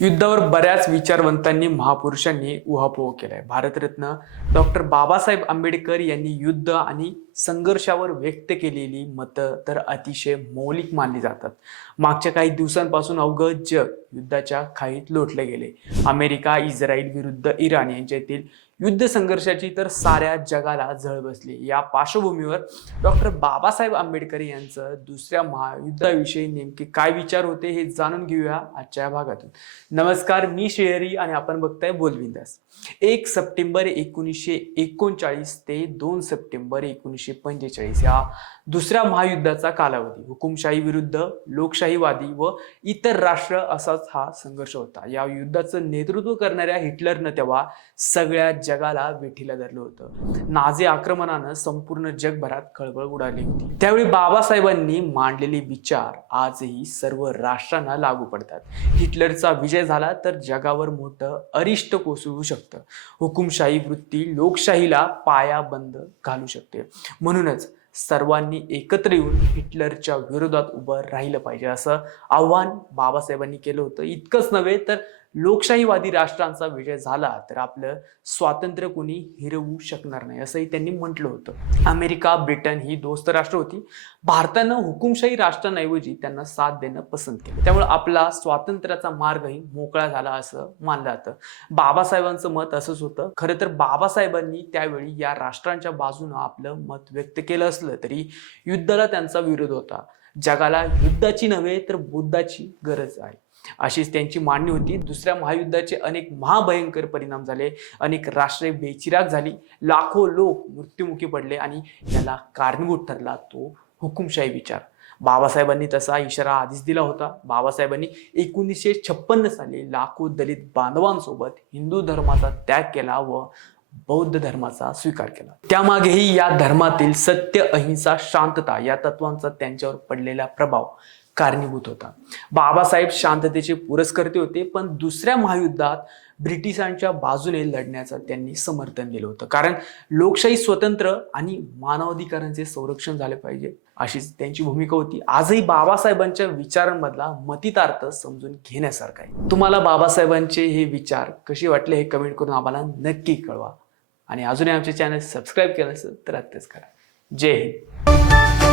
युद्धावर बऱ्याच विचारवंतांनी महापुरुषांनी उहापोह केलाय। भारतरत्न डॉक्टर बाबासाहेब आंबेडकर यांनी युद्ध आणि संघर्षावर व्यक्त केलेली मतं तर अतिशय मौलिक मानली जातात। मागच्या काही दिवसांपासून अवघं जग युद्धाच्या खाईत लोटले गेले। अमेरिका इस्रायल विरुद्ध इराण यांच्यातील युद्ध संघर्षाची तर साऱ्या जगाला झळ बसली। या पार्श्वभूमीवर डॉक्टर बाबासाहेब आंबेडकर यांचं दुसऱ्या महायुद्धाविषयी नेमके काय विचार होते हे जाणून घेऊया आजच्या भागातून। नमस्कार, मी श्रेयरी आणि आपण बघताय बोलबिंदास। 1 सप्टेंबर 1939 ते 2 सप्टेंबर 1945 या दुसऱ्या महायुद्धाचा कालावधी हुकुमशाही विरुद्ध लोकशाहीवादी व इतर राष्ट्र असाच हा संघर्ष होता। या युद्धाचं नेतृत्व करणाऱ्या हिटलरनं तेव्हा सगळ्या जगाला वेठीला धरलं होतं। नाझी आक्रमणानं संपूर्ण जगभरात खळबळ उडाली होती। त्यावेळी बाबासाहेबांनी मांडलेले विचार आजही सर्व राष्ट्रांना लागू पडतात। हिटलरचा विजय झाला तर जगावर मोठं अरिष्ट कोसळू शकतं। हुकुमशाही वृत्ती लोकशाहीला पायाबंद घालू शकते। म्हणूनच सर्वांनी एकत्र येऊन हिटलरच्या विरोधात उभं राहिलं पाहिजे असं आव्हान बाबासाहेबांनी केलं होतं। इतकंच नव्हे तर लोकशाहीवादी राष्ट्रांचा विजय झाला तर आपलं स्वातंत्र्य कोणी हिरवू शकणार नाही असंही त्यांनी म्हटलं होतं। अमेरिका ब्रिटन ही दोस्त राष्ट्र होती। भारतानं हुकुमशाही राष्ट्रांऐवजी त्यांना साथ देणं पसंत केलं। त्यामुळे आपला स्वातंत्र्याचा मार्गही मोकळा झाला असं मानलं जातं। बाबासाहेबांचं मत असंच होतं। खरं तर बाबासाहेबांनी त्यावेळी या राष्ट्रांच्या बाजूनं आपलं मत व्यक्त केलं असलं तरी युद्धाला त्यांचा विरोध होता। जगाला युद्धाची नव्हे तर बुद्धाची गरज आहे अशीच त्यांची मांडणी होती। दुसऱ्या महायुद्धाचे अनेक महाभयंकर परिणाम झाले। अनेक राष्ट्रे बेचिराग झाली, लाखो लोक मृत्युमुखी पडले आणि याला कारणीभूत ठरला तो हुकुमशाही विचार। बाबासाहेबांनी तसा इशारा आधीच दिला होता। बाबासाहेबांनी 1956 साली लाखो दलित बांधवांसोबत हिंदू धर्माचा त्याग केला व बौद्ध धर्माचा स्वीकार केला। त्यामागेही या धर्मातील सत्य, अहिंसा, शांतता या तत्वांचा त्यांच्यावर पडलेला प्रभाव कारणीभूत होता। बाबासाहेब शांततेचे पुरस्कर्ते होते, पण दुसऱ्या महायुद्धात ब्रिटिशांच्या बाजूने लढण्याचं त्यांनी समर्थन दिलं होतं। कारण लोकशाही, स्वतंत्र आणि मानवाधिकारांचे संरक्षण झाले पाहिजे अशीच त्यांची भूमिका होती। आजही बाबासाहेबांच्या विचारांमधला मतितार्थ समजून घेण्यासारखा आहे। तुम्हाला बाबासाहेबांचे हे विचार कसे वाटले हे कमेंट करून आम्हाला नक्की कळवा आणि अजूनही आमचे चॅनल सबस्क्राईब केलं असेल तर आत्ताच करा। जय हिंद।